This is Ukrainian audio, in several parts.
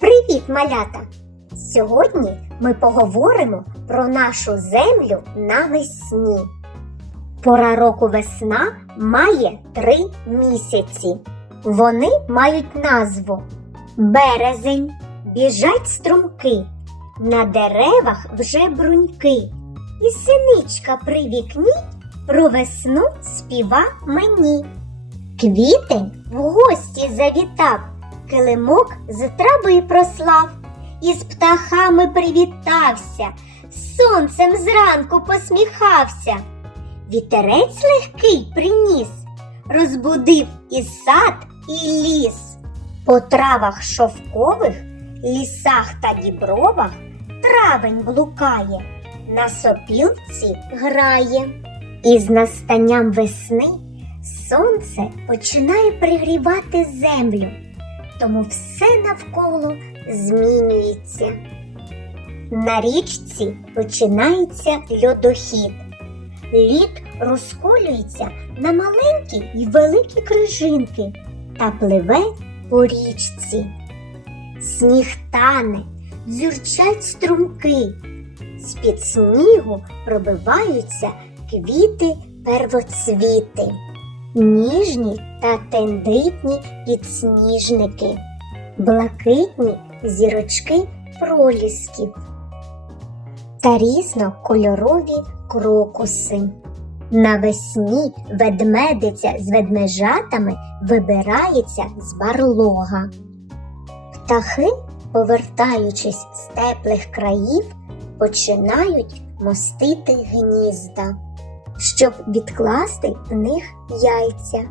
Привіт, малята! Сьогодні ми поговоримо про нашу землю навесні. Пора року весна має три місяці. Вони мають назву Березень, біжать струмки, на деревах вже бруньки. І синичка при вікні про весну співа мені. Квітень в гості завітав, килимок з трави прослав, із птахами привітався, сонцем зранку посміхався. Вітерець легкий приніс, розбудив і сад, і ліс. По травах шовкових, лісах та дібровах травень блукає, на сопілці грає. І з настанням весни сонце починає пригрівати землю, тому все навколо змінюється. На річці починається льодохід. Лід розколюється на маленькі й великі крижинки та пливе по річці. Сніг тане, дзюрчать струмки, з-під снігу пробиваються квіти первоцвіти, ніжні та тендитні підсніжники, блакитні зірочки пролісків та різнокольорові крокуси. Навесні ведмедиця з ведмежатами вибирається з барлога. Птахи, повертаючись з теплих країв, починають мостити гнізда, щоб відкласти в них яйця,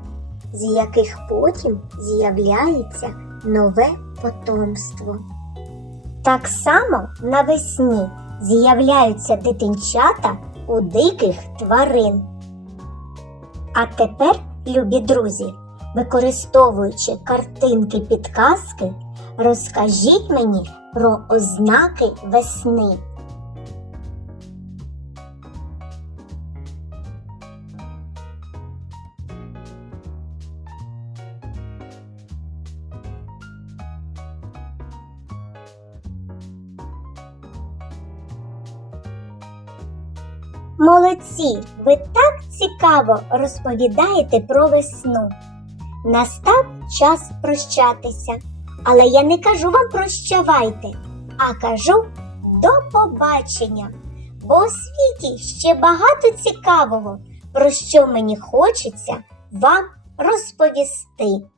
з яких потім з'являється нове потомство. Так само навесні з'являються дитинчата у диких тварин. А тепер, любі друзі, використовуючи картинки підказки, розкажіть мені про ознаки весни. Молодці, ви так цікаво розповідаєте про весну. Настав час прощатися, але я не кажу вам прощавайте, а кажу до побачення. Бо у світі ще багато цікавого, про що мені хочеться вам розповісти.